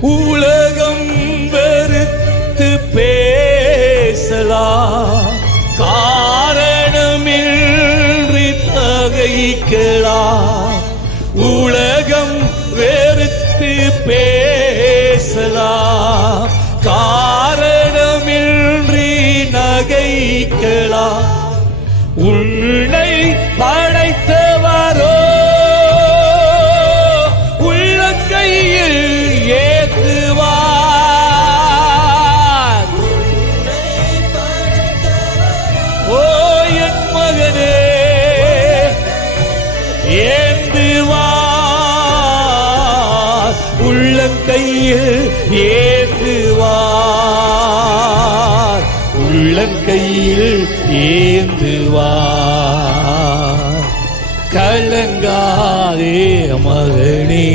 உலகம் வெறுத்து பேசலாம். காரணமின்றி தகைக்கலாம். உலகம் வெறுத்து பேசலாம். காரணமின்றி நகைக்கலாம். உன்னை படைத்த ஏந்துவார் உள்ளங்கையில் ஏந்துவார் உள்ளங்கையில் ஏந்துவார் கலங்காதே மகனே